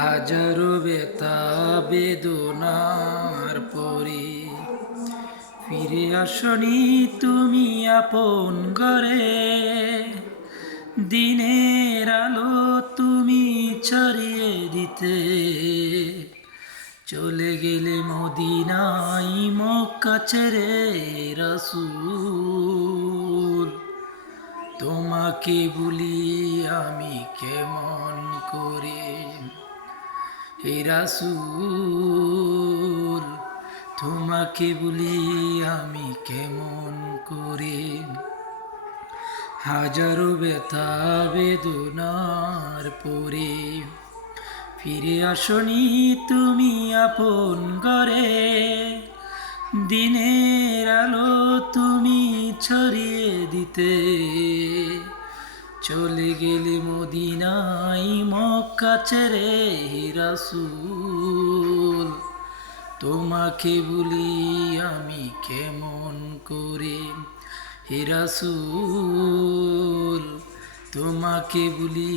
হাজারো ব্যথা বেদনার পরে ফিরে আসনি তুমি আপন ঘরে। দিনের আলো তুমি ছড়িয়ে দিতে চলে গেলে মদিনায় মক্কা ছেড়ে রাসূল। তোমাকে ভুলি আমি কেমন করে হে রাসূল, তোমাকে ভুলি আমি কেমন করে। হাজারো ব্যথা বেদনার পরে ফিরে আসনি তুমি আপন ঘরে। দিনের আলো তুমি ছড়িয়ে দিতে চলে গেলে মদিনায় মক্কা ছেড়ে রাসূল। তোমাকে ভুলি আমি কেমন করে হে রাসূল, তোমাকে ভুলি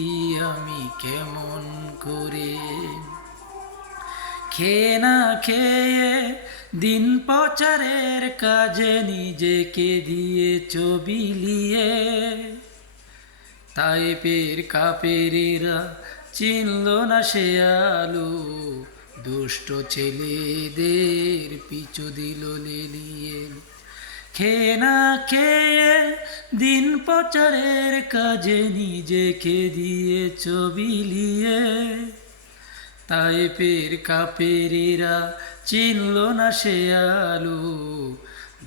আমি কেমন করে। খেয়ে না খেয়ে দিন প্রচারের কাজে নিজেকে দিয়েছ বিলিয়ে। তায়েফের কাফেরেরা চিনল না সে আলো, দুষ্ট ছেলেদের পিছু দিল লেলিয়ে। খেয়ে না খেয়ে দিন প্রচারের কাজে নিজেকে দিয়েছ বিলিয়ে। তায়েফের কাফেরেরা চিনল না সে আলো,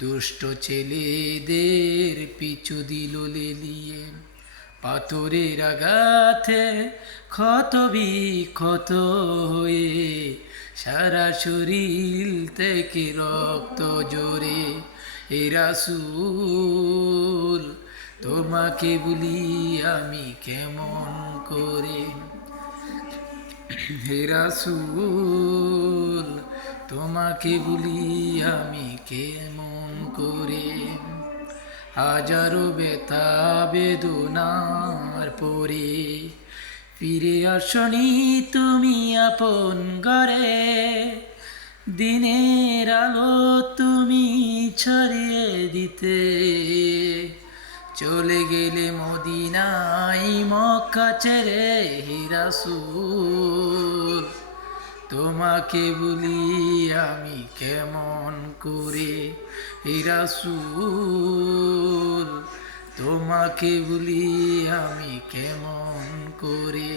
দুষ্ট ছেলেদের পিছু দিল লেলিয়ে। পাথরের আঘাতে ক্ষত বিক্ষত হয়ে সারা শরীর থেকে রক্ত ঝরে হে রাসূল, তোমাকে ভুলি আমি কেমন করে হে রাসূল, তোমাকে ভুলি আমি কেমন করে। হাজারো ব্যথা বেদনার পরে ফিরে আসনি তুমি আপন ঘরে। দিনের আলো তুমি ছড়িয়ে দিতে চলে গেলে মদিনায় মক্কা ছেড়ে হে রাসূল। তোমাকে ভুলি আমি কেমন করে হে রাসূল, তোমাকে ভুলি আমি কেমন করে।